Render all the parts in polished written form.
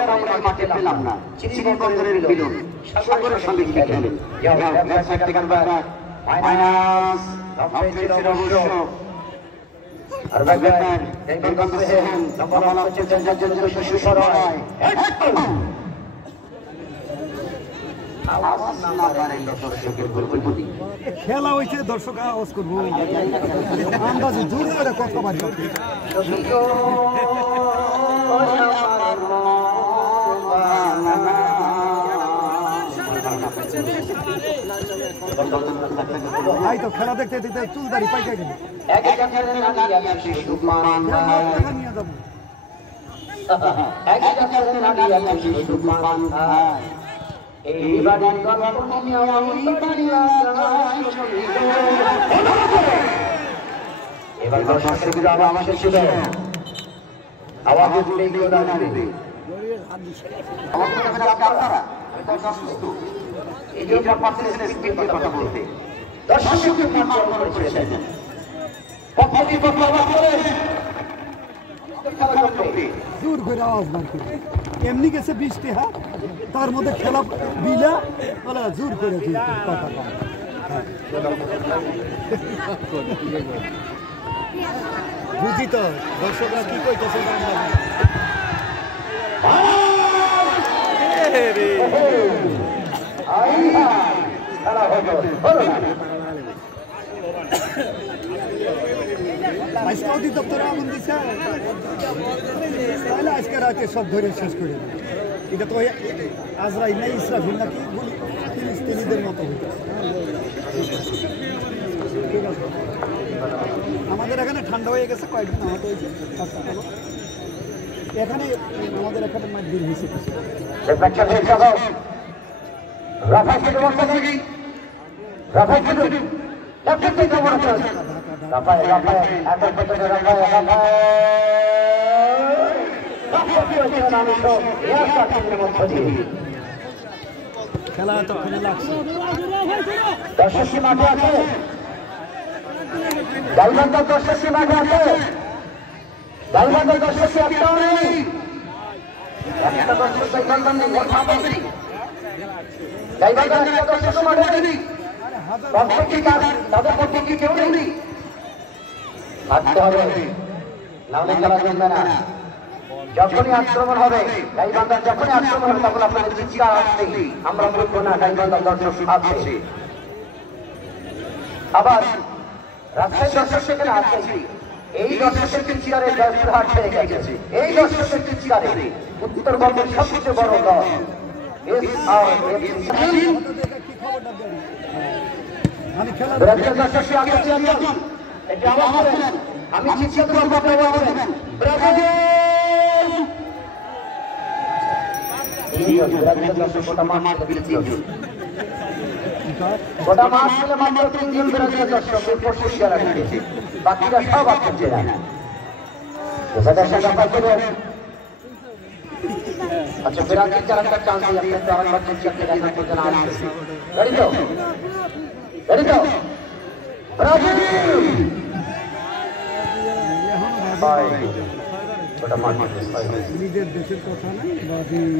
আমরা মাঠে পেলাম না। চিনিবন্দরের বিলুন সাগরের সঙ্গে খেলেন। মাইনাস আর ব্যাকম্যান এই করতেছেন নম্বর হচ্ছে চেঞ্জের জন্য সুসর হয়। খেলা হয়েছে দর্শক আওয়াজ করবো আন্দাজে জোর করে কথা বাড়ি তাই তো খেলা দেখতে দেখতে চুল দাড়ি পাইকা গেল নিয়ে যাবো এবার দর্শকরা আবার আমাকে ছিল আওয়াজে দিলে কেউ দাঁড়াবে আপনারা এই জন্য কথা বলতে দর্শককে মন করেছেন জোর করে আওয়াজ বার করে এমনি গেছে 20 টাকা তার মধ্যে খেলা বিলা বলে জোর করে কথা বুঝি তো দর্শকরা কি কইতেছে আজকে অধিদপ্তর আগুন দিচ্ছে তাহলে আজকে রাতে সব ধরে শেষ করে দেবে এটা তো আজরাইল না ইসরাফিল নাকি ফিলিস্তিনিদের মতো ঠিক আছে আমাদের এখানে ঠান্ডা হয়ে গেছে কয়েকদিন আহত হয়েছে এখানে আমাদের এখানে মাঠবিল হয়েছে খেলা তখনই লাগছে দর্শকী মাঠে আছে গাইবান্ধার দর্শকী মাঠে আছে গাইবান্ধার দর্শকী একটাও নেই একটা দর্শক গাইবান্ধার দর্শক মাঠে নেই তাদের পক্ষে কি কেউ নেই থাকতে হবে নাহলে খেলা চলবে না যখনই আক্রমণ হবে গাইবান্ধার যখনই আক্রমণ হবে তখন আপনাদের চিৎকার আসছে আমরা বলবো না গাইবান্ধার দর্শক আছে আবার রাজশাহী দর্শক সেখানে আসছে এই দর্শকের চিৎকারে জয়পুরহাট ছেড়ে গেছে এই দর্শকের চিৎকারে উত্তরবঙ্গের সবচেয়ে বড় দল আমি চিৎকার করবো গোটা মাস মিলে মাত্র 3 জন ব্রাজিলের দর্শক বাকিরা সব আসছে না আচ্ছা ব্রাজিল যারা একটা চান্স দিয়ে আপনি আরেকবার চেষ্টা করে দেখার জন্য আসছে রেডি তো ব্রাজিল গোটা মাস নিজের দেশের কথা না ব্রাজিল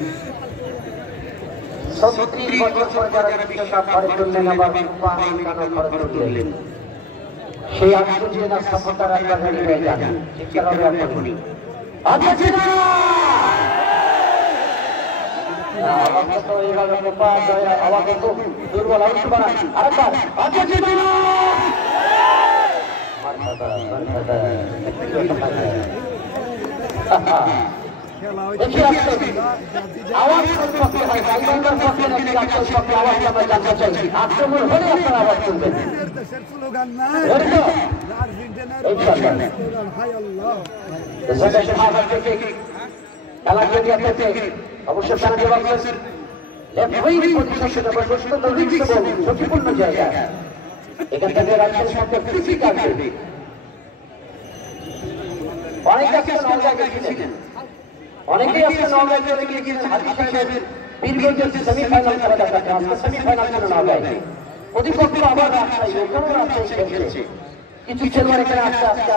37 বছর পর যারা বিশ্বকাপ ঘরে তুললেন আবার ঘরে তুললেন সেই আর্জেন্টিনার সাপোর্টার একবার রেডি হয়ে যান চিৎকার হবে এখনই আর্জেন্টিনা আওয়াজ তো এইভাবে মোপা জয় আওয়াজ তো দুর্বল আউট বাড়া আরেকবার আর্জেন্টিনা দেখি আওয়াজ করতে হয় গাইবান্ধার পক্ষে নাকি আপনার পক্ষে আওয়াজ আমরা জানতে চাই আক্রমণ হলে আপনারা আওয়াজ করবেন অবশ্যই তারা জবাব দিয়েছেন ঝুঁকিপূর্ণ জায়গা এখান থেকে রাজ্যের সঙ্গে ফ্রি কাটবে অনেকে গিয়েছিলেন অনেকেই আপনার নওগাঁয় চলে গিয়েছিলেন হাজি সাহেবের বীরগঞ্জের সেমিফাইনাল খেলা দেখাতে আজকে সেমিফাইনাল ছিল নওগাঁয় প্রতিপক্ষ আবার রাজশাহী ওখানেও রাজশাহী খেলছে কিছু খেলোয়াড় এখানে আসতে